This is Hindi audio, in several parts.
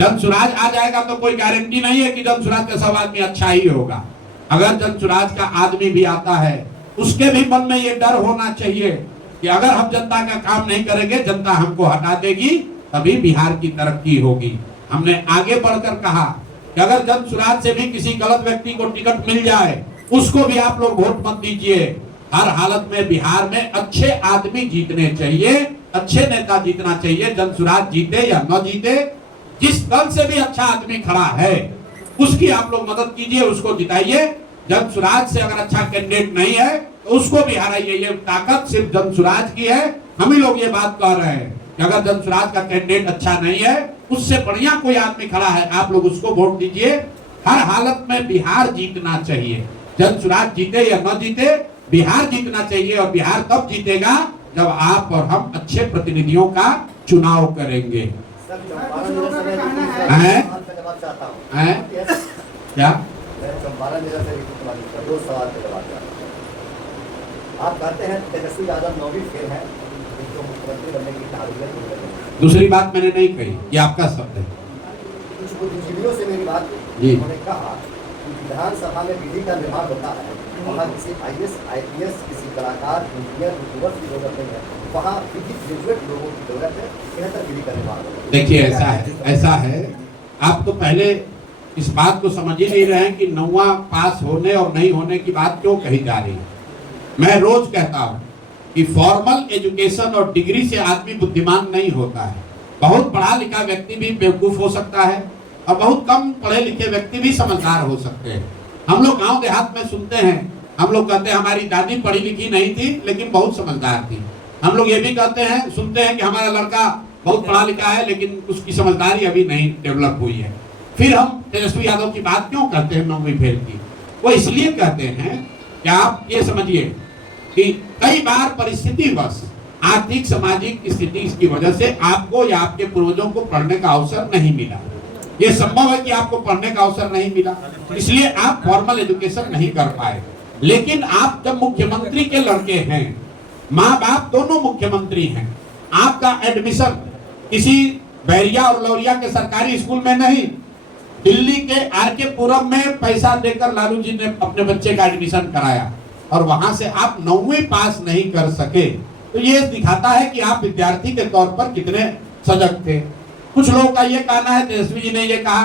जनसुराज आ जाएगा तो कोई गारंटी नहीं है कि जनसुराज का सब आदमी अच्छा ही होगा। अगर जनसुराज का आदमी भी आता है, उसके भी मन में ये डर होना चाहिए कि अगर हम जनता का काम नहीं करेंगे, जनता हमको हटा देगी, तभी बिहार की तरक्की होगी। हमने आगे बढ़कर कहा कि अगर जनसुराज से भी किसी गलत व्यक्ति को टिकट मिल जाए, उसको भी आप लोग वोट मत दीजिए। हर हालत में बिहार में अच्छे आदमी जीतने चाहिए, अच्छे नेता जीतना चाहिए। जनसुराज जीते या न जीते, जिस दल से भी अच्छा आदमी खड़ा है उसकी आप लोग मदद कीजिए, उसको जिताइए। जनसुराज से अगर अच्छा कैंडिडेट नहीं है तो उसको भी हराइए। ये ताकत सिर्फ जनसुराज की है। हम ही लोग ये बात कह रहे हैं कि अगर जनसुराज का कैंडिडेट अच्छा नहीं है, उससे बढ़िया कोई आदमी खड़ा है, आप लोग उसको वोट दीजिए। हर हालत में बिहार जीतना चाहिए। जनसुराज जीते या न जीते, बिहार जीतना चाहिए। और बिहार तब जीतेगा जब आप और हम अच्छे प्रतिनिधियों का चुनाव करेंगे। क्या आप कहते हैं तेजस्वी यादव नौवीं फेल है, तो मुख्यमंत्री बनने की तारीफ। दूसरी बात मैंने नहीं कही, ये आपका शब्द है। कुछ बुद्धिजीवियों से मेरी बात हुई, उन्होंने कहा कि विधानसभा में विधि का निर्माण होता है, वहाँ किसी IAS, IPS, किसी कलाकार, इंजीनियर, यूट्यूबर की जरूरत नहीं है, वहाँ विधि ग्रेजुएट लोगों की जरूरत है। बेहतर विधि का निर्माण होता है। देखिए ऐसा है, आप तो पहले इस बात को समझ ही नहीं रहे हैं कि 9वां पास होने और नहीं होने की बात क्यों कही जा रही है। मैं रोज कहता हूँ कि फॉर्मल एजुकेशन और डिग्री से आदमी बुद्धिमान नहीं होता है। बहुत पढ़ा लिखा व्यक्ति भी बेवकूफ हो सकता है और बहुत कम पढ़े लिखे व्यक्ति भी समझदार हो सकते हैं। हम लोग गांव देहात में सुनते हैं, हम लोग कहते हैं हमारी दादी पढ़ी लिखी नहीं थी लेकिन बहुत समझदार थी। हम लोग ये भी कहते हैं, सुनते हैं कि हमारा लड़का बहुत पढ़ा लिखा है लेकिन उसकी समझदारी अभी नहीं डेवलप हुई है। फिर हम तेजस्वी यादव की बात क्यों करते हैं 9वीं फेल की? वो इसलिए कहते हैं कि आप ये समझिए कि कई बार परिस्थितिवश, आर्थिक सामाजिक स्थिति की वजह से आपको या आपके पूर्वजों को पढ़ने का अवसर नहीं मिला। ये संभव है कि आपको पढ़ने का अवसर नहीं मिला, इसलिए आप फॉर्मल एजुकेशन नहीं कर पाए। लेकिन आप जब मुख्यमंत्री के लड़के हैं, माँ बाप दोनों मुख्यमंत्री हैं, आपका एडमिशन किसी बैरिया और लौरिया के सरकारी स्कूल में नहीं, दिल्ली के RK पुरम में पैसा देकर लालू जी ने अपने बच्चे का एडमिशन कराया और वहां से आप 9वीं पास नहीं कर सके, तो ये दिखाता है कि आप विद्यार्थी के तौर पर कितने सजग थे। कुछ लोगों का ये कहना है, तेजस्वी जी ने ये कहा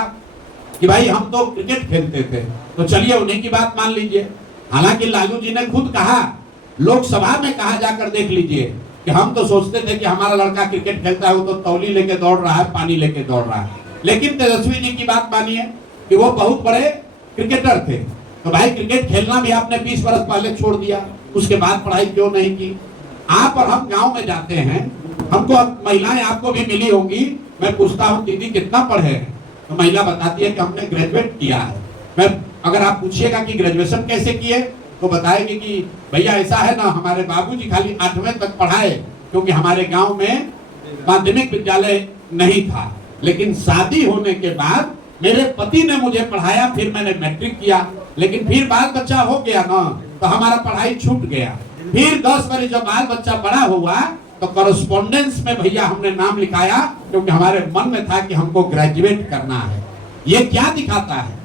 कि भाई हम तो क्रिकेट खेलते थे, तो चलिए उन्हीं की बात मान लीजिए। हालांकि लालू जी ने खुद कहा, लोकसभा में कहा, जाकर देख लीजिए कि हम तो सोचते थे कि हमारा लड़का क्रिकेट खेलता है, वो तो तौली लेके दौड़ रहा है, पानी लेके दौड़ रहा है। लेकिन तेजस्वी जी की बात मानिए कि वो बहुत बड़े क्रिकेटर थे, तो भाई क्रिकेट खेलना भी आपने 20 वर्ष पहले छोड़ दिया, उसके बाद पढ़ाई क्यों नहीं की? आप और हम गांव में जाते हैं, हमको महिलाएं आपको भी मिली होंगी, मैं पूछता हूँ दीदी कितना पढ़े हैं, तो महिला बताती है कि हमने ग्रेजुएट किया है। मैं अगर आप पूछिएगा कि ग्रेजुएशन कैसे किए, तो बताएगी कि भैया ऐसा है ना, हमारे बाबूजी खाली 8वीं तक पढ़ाए, क्योंकि हमारे गांव में माध्यमिक विद्यालय नहीं था, लेकिन शादी होने के बाद मेरे पति ने मुझे पढ़ाया, फिर मैंने मैट्रिक किया, लेकिन फिर बाल बच्चा हो गया ना, तो हमारा पढ़ाई छूट गया। फिर 10 बजे जब बाल बच्चा बड़ा हुआ तो कॉरेस्पॉन्डेंस में भैया हमने नाम लिखाया, क्योंकि हमारे मन में था कि हमको ग्रेजुएट करना है। ये क्या दिखाता है?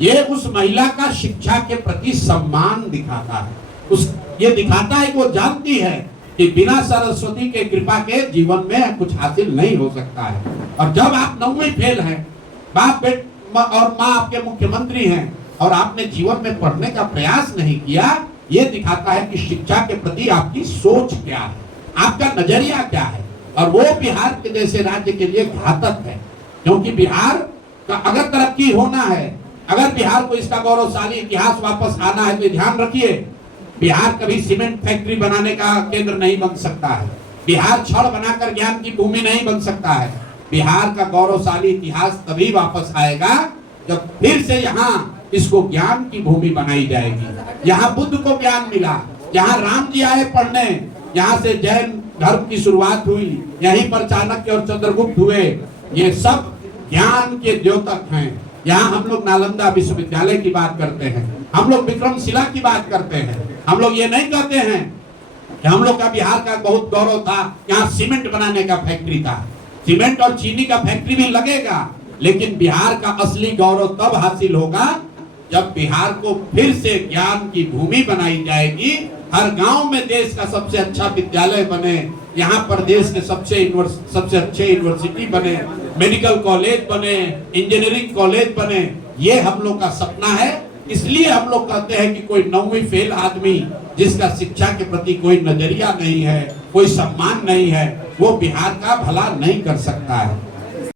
ये उस महिला का शिक्षा के प्रति सम्मान दिखाता है। ये दिखाता है कि वो जानती है कि बिना सरस्वती के कृपा के जीवन में कुछ हासिल नहीं हो सकता है। और जब आप 9वीं फेल हैं, बाप और माँ आपके मुख्यमंत्री हैं, और आपने जीवन में पढ़ने का प्रयास नहीं किया, ये दिखाता है कि शिक्षा के प्रति आपकी सोच क्या है, आपका नजरिया क्या है। और वो बिहार के जैसे राज्य के लिए घातक है, क्योंकि बिहार का अगर तरक्की होना है, अगर बिहार को इसका गौरवशाली इतिहास वापस आना है, तो ध्यान रखिए, बिहार कभी सीमेंट फैक्ट्री बनाने का केंद्र नहीं बन सकता है। बिहार छड़ बनाकर ज्ञान की भूमि नहीं बन सकता है। बिहार का गौरवशाली इतिहास तभी वापस आएगा जब फिर से यहाँ इसको ज्ञान की भूमि बनाई जाएगी। यहाँ बुद्ध को ज्ञान मिला, यहाँ राम जी आए पढ़ने, यहाँ से जैन धर्म की शुरुआत हुई, यहीं पर चाणक्य और चंद्रगुप्त हुए। ये सब ज्ञान के द्योतक हैं। यहाँ हम लोग नालंदा विश्वविद्यालय की बात करते हैं, हम लोग विक्रमशिला की बात करते हैं। हम लोग ये नहीं कहते हैं कि हम लोग का बिहार का बहुत गौरव था, यहाँ सीमेंट बनाने का फैक्ट्री था। सीमेंट और चीनी का फैक्ट्री भी लगेगा, लेकिन बिहार का असली गौरव तब हासिल होगा जब बिहार को फिर से ज्ञान की भूमि बनाई जाएगी। हर गांव में देश का सबसे अच्छा विद्यालय बने, यहाँ पर देश के सबसे अच्छे यूनिवर्सिटी बने, मेडिकल कॉलेज बने, इंजीनियरिंग कॉलेज बने। ये हम लोग का सपना है। इसलिए हम लोग कहते हैं कि कोई 9वीं फेल आदमी जिसका शिक्षा के प्रति कोई नजरिया नहीं है, कोई सम्मान नहीं है, वो बिहार का भला नहीं कर सकता है।